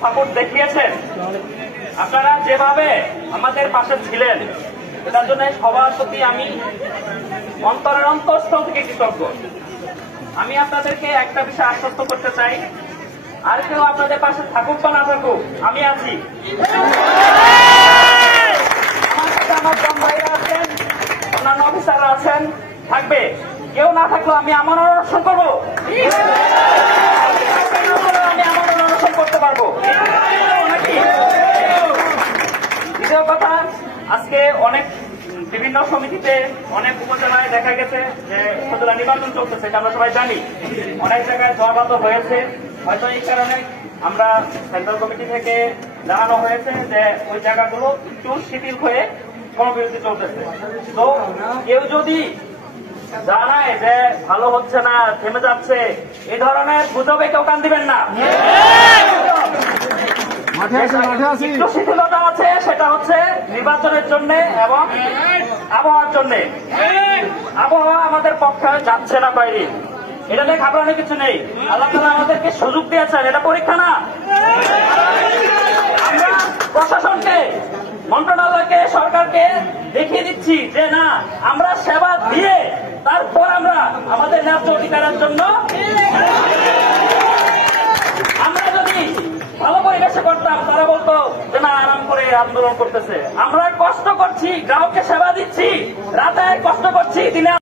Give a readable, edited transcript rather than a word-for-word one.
Support দেখিয়েছেন, আপনারা যেভাবে আমাদের পাশে ছিলেন, এটার জন্য সবার প্রতি আমি অন্তরের অন্তঃস্থল থেকে কৃতজ্ঞ। আমি আপনাদেরকে একটা বিষয় আশ্বস্ত করতে চাই, আর কেউ আপনাদের পাশে থাকুক বা না থাকুক, আমি আছি। আমার সাথে আমার জন ভাইরা আছেন, অন্যান্য অফিসাররা আছেন, থাকবে। কেউ না থাকলেও আমি আমার অনশন করবো, আমি আমার অনশন করতে পারবো। দ্বিতীয় কথা, আজকে অনেক বিভিন্ন সমিতিতে অনেক উপজেলায় দেখা গেছে যে উপজেলা নির্বাচন চলতেছে, এটা আমরা সবাই জানি। অনেক জায়গায় জবাবত হয়েছে, হয়তো এই কারণে আমরা সেন্ট্রাল কমিটি থেকে জানানো হয়েছে যে ওই জায়গাগুলো একটু শিথিল হয়ে কর্মবিরতি চলতেছে। তো কেউ যদি জানায় যে ভালো হচ্ছে না, থেমে যাচ্ছে, এই ধরনের গুজবে কেউ কান দিবেন না। একটু শিথিলতা আছে, সেটা হচ্ছে নির্বাচনের জন্য এবং আবহাওয়ার জন্য। আবহাওয়া আমাদের পক্ষে যাচ্ছে না বাইরে, এটা নিয়ে ঘাবড়ানোর কিছু নেই। আল্লাহ তাআলা আমাদেরকে সুযোগ দিয়েছেন, এটা পরীক্ষা না। আমরা প্রশাসনকে, মন্ত্রণালয়কে, সরকারকে দেখিয়ে দিচ্ছি যে না, আমরা সেবা দিয়ে তারপর আমরা আমাদের ন্যায্য অধিকারের জন্য, আমরা যদি ভালো পরিবেশে করতাম, তারা বলতো যে না, আরাম করে আন্দোলন করতেছে। আমরা কষ্ট করছি, গ্রাহককে সেবা দিচ্ছি, রাতে কষ্ট করছি, দিনে